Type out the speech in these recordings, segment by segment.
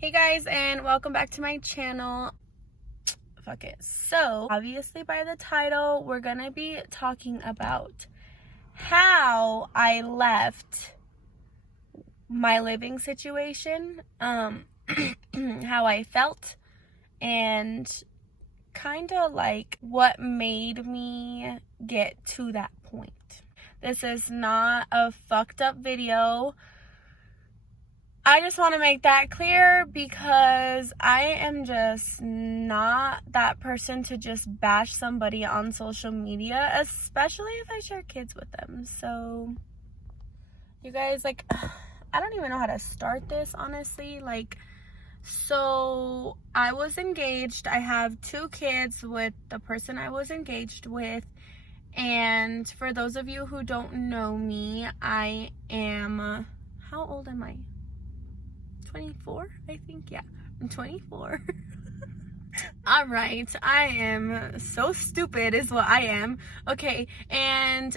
Hey guys, and welcome back to my channel. Fuck it. So, obviously by the title, we're gonna be talking about how I left my living situation, how I felt, and kind of like what made me get to that point. This is not a fucked up video. I just want to make that clear because I am just not that person to just bash somebody on social media, especially if I share kids with them. So, you guys, like, I don't even know how to start this, honestly. So I was engaged. I have 2 kids with the person I was engaged with. And for those of you who don't know me, I am, how old am I? 24, I think. Yeah, I'm 24. All right, I am so stupid is what I am. Okay, and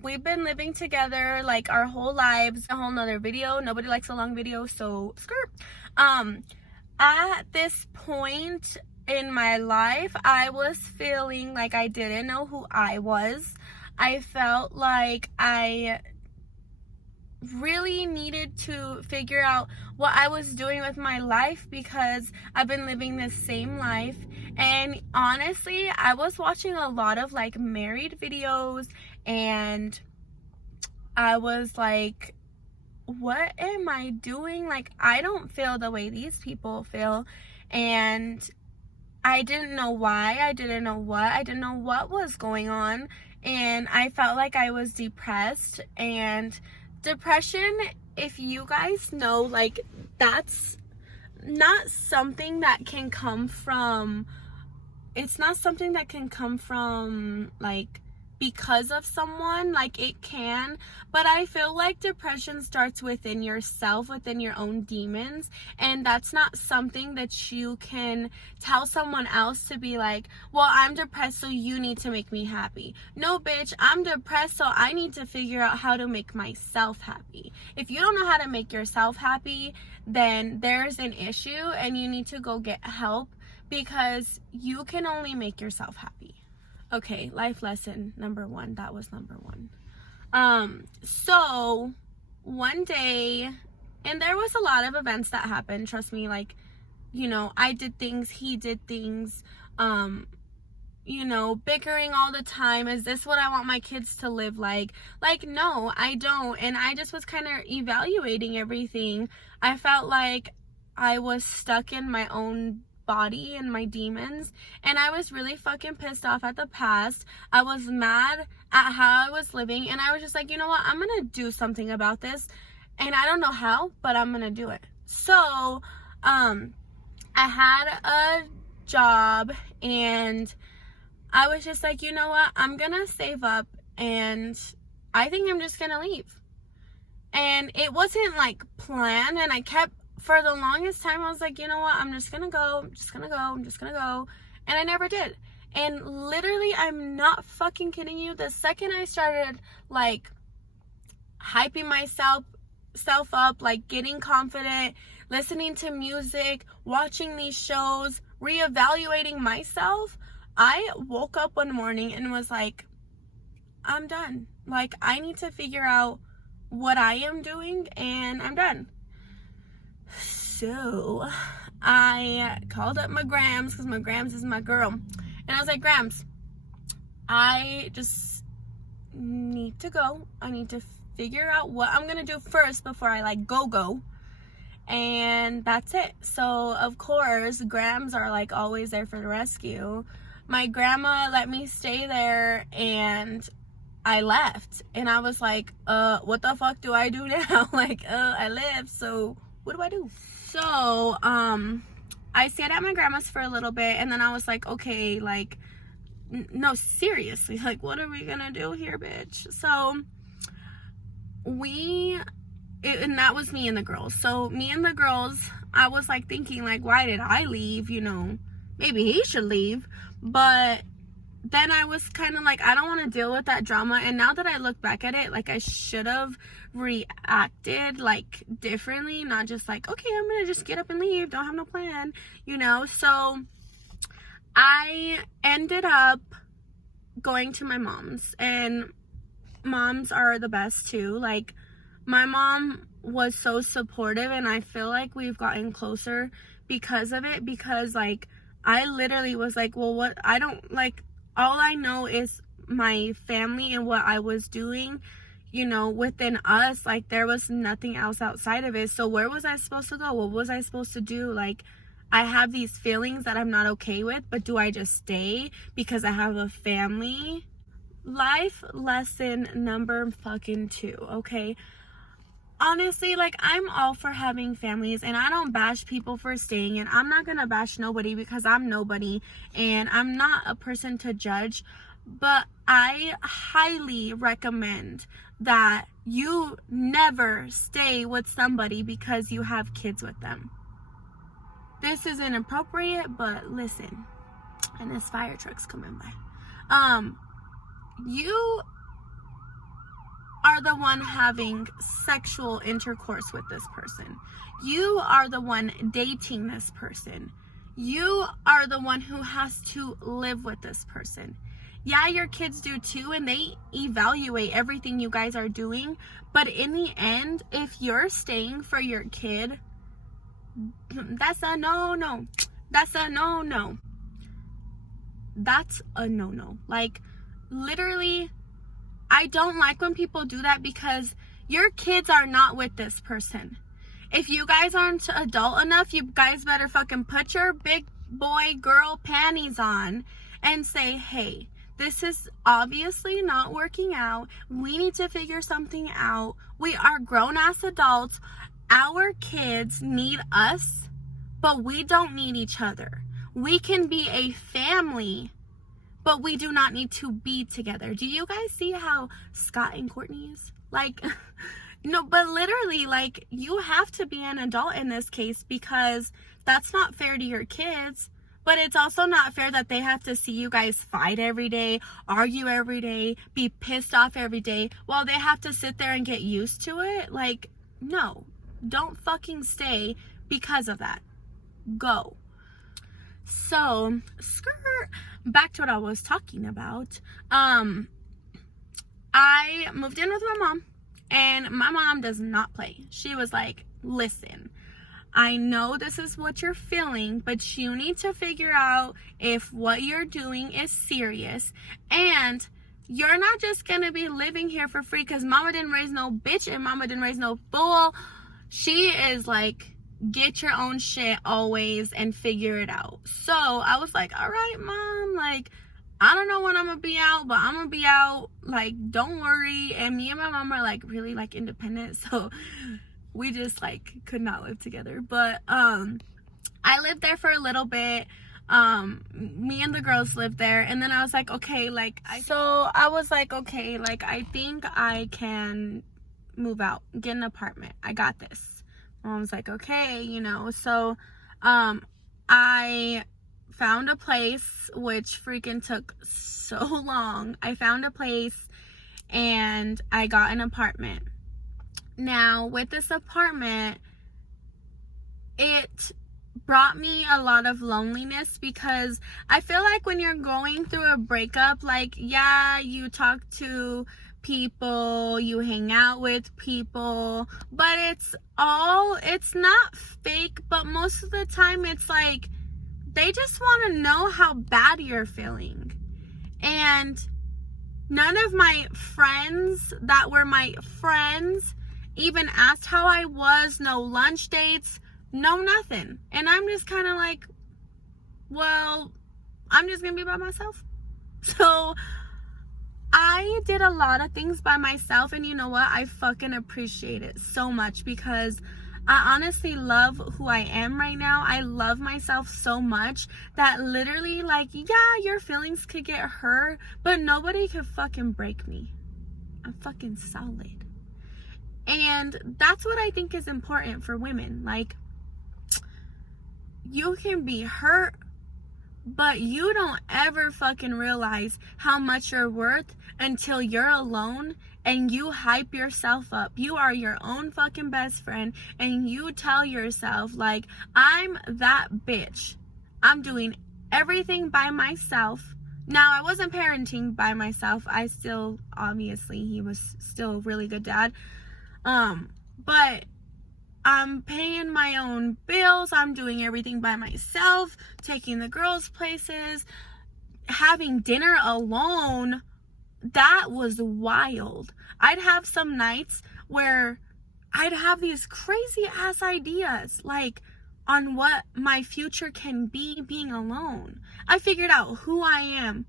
we've been living together like our whole lives. A whole nother video. Nobody likes a long video, so skirt. At this point in my life, I was feeling like I didn't know who I was. I felt like I really needed to figure out what I was doing with my life because I've been living this same life. And honestly, I was watching a lot of like married videos, and I was like, what am I doing? Like, I don't feel the way these people feel. And I didn't know why. I didn't know what was going on. And I felt like I was depressed. And depression, if you guys know, like, that's not something that can come from, it's not something that can come from, like, because of someone. Like, it can, but I feel like depression starts within yourself, within your own demons, and that's not something that you can tell someone else to be like, well, I'm depressed, so you need to make me happy. No, bitch, I'm depressed, so I need to figure out how to make myself happy. If you don't know how to make yourself happy, then there's an issue, and you need to go get help, because you can only make yourself happy. Okay, life lesson number 1. That was number 1. So one day, and there was a lot of events that happened, trust me, like, you know, I did things, he did things, you know, bickering all the time. Is this what I want my kids to live like? Like, no, I don't. And I just was kind of evaluating everything. I felt like I was stuck in my own body and my demons, and I was really fucking pissed off at the past. I was mad at how I was living, and I was just like, you know what, I'm gonna do something about this, and I don't know how, but I'm gonna do it. So I had a job, and I was just like, you know what, I'm gonna save up, and I think I'm just gonna leave. And it wasn't like planned, and I kept, for the longest time, I was like, you know what, I'm just gonna go, and I never did. And literally, I'm not fucking kidding you, the second I started like hyping myself up, like getting confident, listening to music, watching these shows, reevaluating myself, I woke up one morning and was like, I'm done. Like, I need to figure out what I am doing, and I'm done. So I called up my Grams, because my Grams is my girl, and I was like, Grams, I just need to go. I need to figure out what I'm gonna do first before I like go, and that's it. So of course, Grams are like always there for the rescue. My grandma let me stay there, and I left, and I was like, what the fuck do I do now? Like, I left, so what do I do? So, I stayed at my grandma's for a little bit, and then I was like, okay, like, no, seriously, like, what are we gonna do here, bitch? So, and that was me and the girls. So, me and the girls, I was, like, thinking, like, why did I leave, you know? Maybe he should leave, but then I was kind of like, I don't want to deal with that drama. And now that I look back at it, like, I should have reacted like differently, not just like, okay, I'm gonna just get up and leave, don't have no plan, you know. So I ended up going to my mom's, and moms are the best too. Like, my mom was so supportive, and I feel like we've gotten closer because of it, because like I literally was like, well, what, I don't like, all I know is my family and what I was doing, you know, within us. Like, there was nothing else outside of it. So where was I supposed to go? What was I supposed to do? Like, I have these feelings that I'm not okay with, but do I just stay because I have a family? Life lesson number fucking 2, okay? Honestly, like, I'm all for having families, and I don't bash people for staying, and I'm not gonna bash nobody because I'm nobody, and I'm not a person to judge. But I highly recommend that you never stay with somebody because you have kids with them. This is inappropriate, but listen. And this fire truck's coming by. You are the one having sexual intercourse with this person. You are the one dating this person. You are the one who has to live with this person. Yeah, your kids do too, and they evaluate everything you guys are doing. But in the end, if you're staying for your kid, that's a no-no. That's a no-no. That's a no-no. Like, literally, I don't like when people do that, because your kids are not with this person. If you guys aren't adult enough, you guys better fucking put your big boy girl panties on and say, hey, this is obviously not working out. We need to figure something out. We are grown-ass adults. Our kids need us, but we don't need each other. We can be a family, but we do not need to be together. Do you guys see how Scott and Courtney is? Like, no, but literally, like, you have to be an adult in this case, because that's not fair to your kids. But it's also not fair that they have to see you guys fight every day, argue every day, be pissed off every day, while they have to sit there and get used to it. Like, no, don't fucking stay because of that. Go. So, back to what I was talking about. I moved in with my mom, and my mom does not play. She was like, listen, I know this is what you're feeling, but you need to figure out if what you're doing is serious, and you're not just gonna be living here for free, because mama didn't raise no bitch and mama didn't raise no fool. She is like, get your own shit always and figure it out. So I was like, all right, mom, like, I don't know when I'm gonna be out, but I'm gonna be out, like, don't worry. And me and my mom are like really like independent, so we just like could not live together. But I lived there for a little bit. Me and the girls lived there, and then I was like, okay, like, I was like, okay, like, I think I can move out, get an apartment, I got this. Mom was like, okay, you know. So I found a place, which freaking took so long. I found a place and I got an apartment. Now, with this apartment, it brought me a lot of loneliness, because I feel like when you're going through a breakup, like, yeah, you talk to people, you hang out with people, but it's not fake. But most of the time it's like they just want to know how bad you're feeling. And none of my friends that were my friends even asked how I was. No lunch dates, no nothing. And I'm just kind of like, well, I'm just gonna be by myself. So I did a lot of things by myself, and you know what? I fucking appreciate it so much, because I honestly love who I am right now. I love myself so much that literally, like, yeah, your feelings could get hurt, but nobody could fucking break me. I'm fucking solid. And that's what I think is important for women. Like, you can be hurt, But you don't ever fucking realize how much you're worth until you're alone and you hype yourself up. You are your own fucking best friend and you tell yourself, like, I'm that bitch. I'm doing everything by myself. Now, I wasn't parenting by myself. I still, obviously, he was still a really good dad. But I'm paying my own bills. I'm doing everything by myself, taking the girls places, having dinner alone. That was wild. I'd have some nights where I'd have these crazy ass ideas, like on what my future can be being alone. I figured out who I am,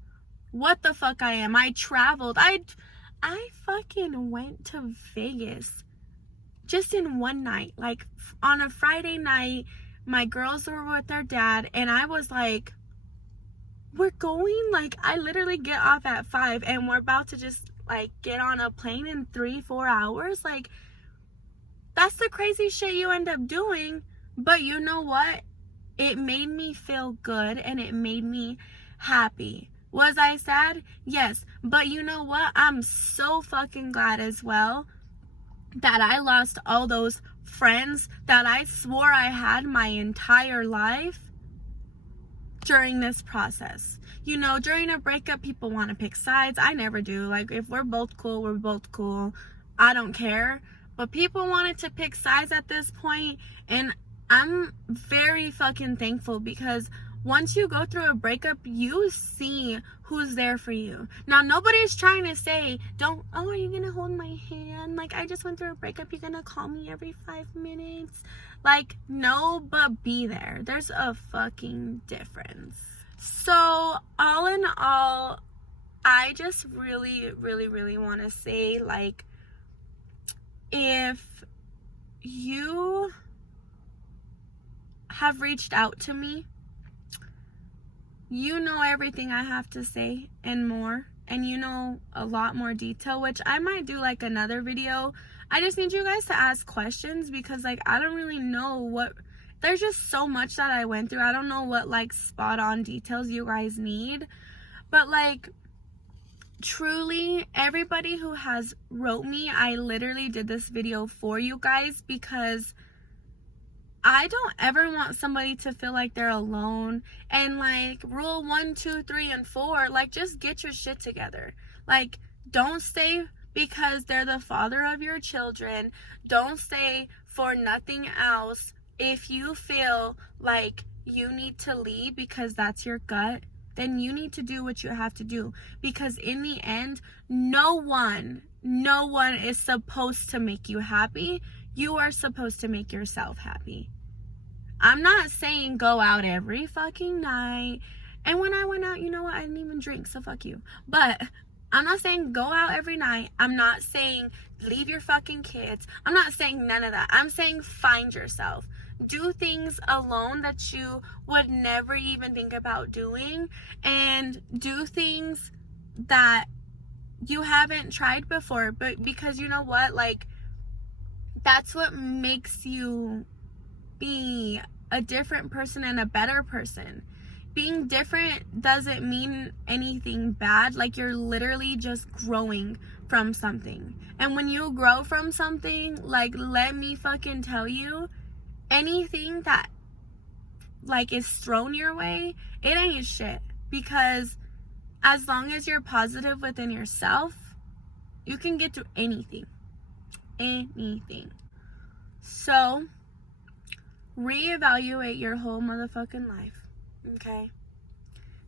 what the fuck I am. I traveled. I fucking went to Vegas just in one night. Like on a Friday night, my girls were with their dad and I was like, we're going, like, I literally get off at 5 and we're about to just like get on a plane in 3-4 hours. Like, that's the crazy shit you end up doing. But you know what? It made me feel good and it made me happy. Was I sad? Yes. But you know what? I'm so fucking glad as well that I lost all those friends that I swore I had my entire life during this process. You know, during a breakup, people want to pick sides. I never do. Like, if we're both cool, we're both cool. I don't care. But people wanted to pick sides at this point, and I'm very fucking thankful because once you go through a breakup, you see who's there for you. Now, nobody's trying to say, are you gonna hold my hand? Like, I just went through a breakup, you're gonna call me every 5 minutes? Like, no, but be there. There's a fucking difference. So, all in all, I just really, really, really want to say, like, if you have reached out to me, you know everything I have to say and more, and you know a lot more detail, which I might do like another video. I just need you guys to ask questions because, like, I don't really know there's just so much that I went through. I don't know what, like, spot on details you guys need, but, like, truly, everybody who has wrote me, I literally did this video for you guys because I don't ever want somebody to feel like they're alone. And, like, rule 1, 2, 3, and 4, like, just get your shit together. Like, don't stay because they're the father of your children. Don't stay for nothing else. If you feel like you need to leave because that's your gut, then you need to do what you have to do. Because in the end, no one is supposed to make you happy. You are supposed to make yourself happy. I'm not saying go out every fucking night. And when I went out, you know what? I didn't even drink, so fuck you. But I'm not saying go out every night. I'm not saying leave your fucking kids. I'm not saying none of that. I'm saying find yourself. Do things alone that you would never even think about doing. And do things that you haven't tried before. But because you know what? Like, that's what makes you be a different person and a better person. Being different doesn't mean anything bad. Like, you're literally just growing from something. And when you grow from something, like, let me fucking tell you, anything that, like, is thrown your way, it ain't shit. Because as long as you're positive within yourself, you can get through anything. Anything. So, reevaluate your whole motherfucking life. Okay?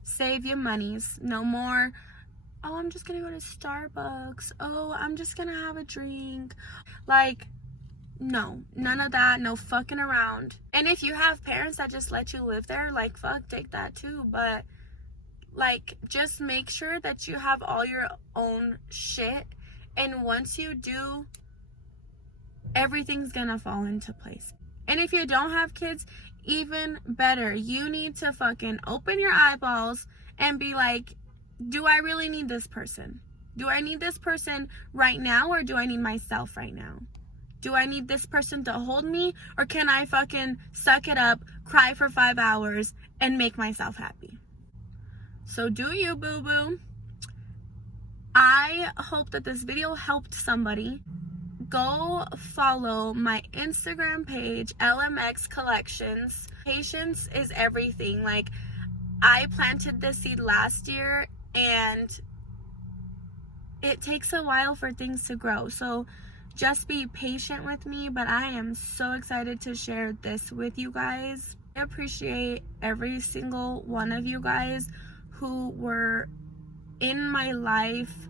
Save your monies. No more, oh, I'm just gonna go to Starbucks. Oh, I'm just gonna have a drink. Like, no, none of that. No fucking around. And if you have parents that just let you live there, like, fuck, take that too. But, like, just make sure that you have all your own shit. And once you do, everything's gonna fall into place. And if you don't have kids, even better. You need to fucking open your eyeballs and be like, do I really need this person? Do I need this person right now, or do I need myself right now? Do I need this person to hold me, or can I fucking suck it up, cry for 5 hours, and make myself happy? So do you, boo-boo. I hope that this video helped somebody. Go follow my Instagram page, LMX Collections. Patience is everything. Like, I planted this seed last year and it takes a while for things to grow. So just be patient with me, but I am so excited to share this with you guys. I appreciate every single one of you guys who were in my life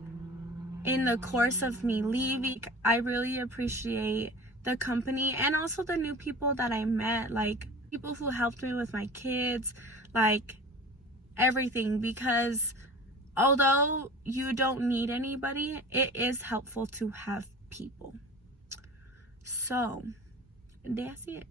in the course of me leaving. I really appreciate the company and also the new people that I met, like people who helped me with my kids, like everything, because although you don't need anybody, it is helpful to have people. So that's it.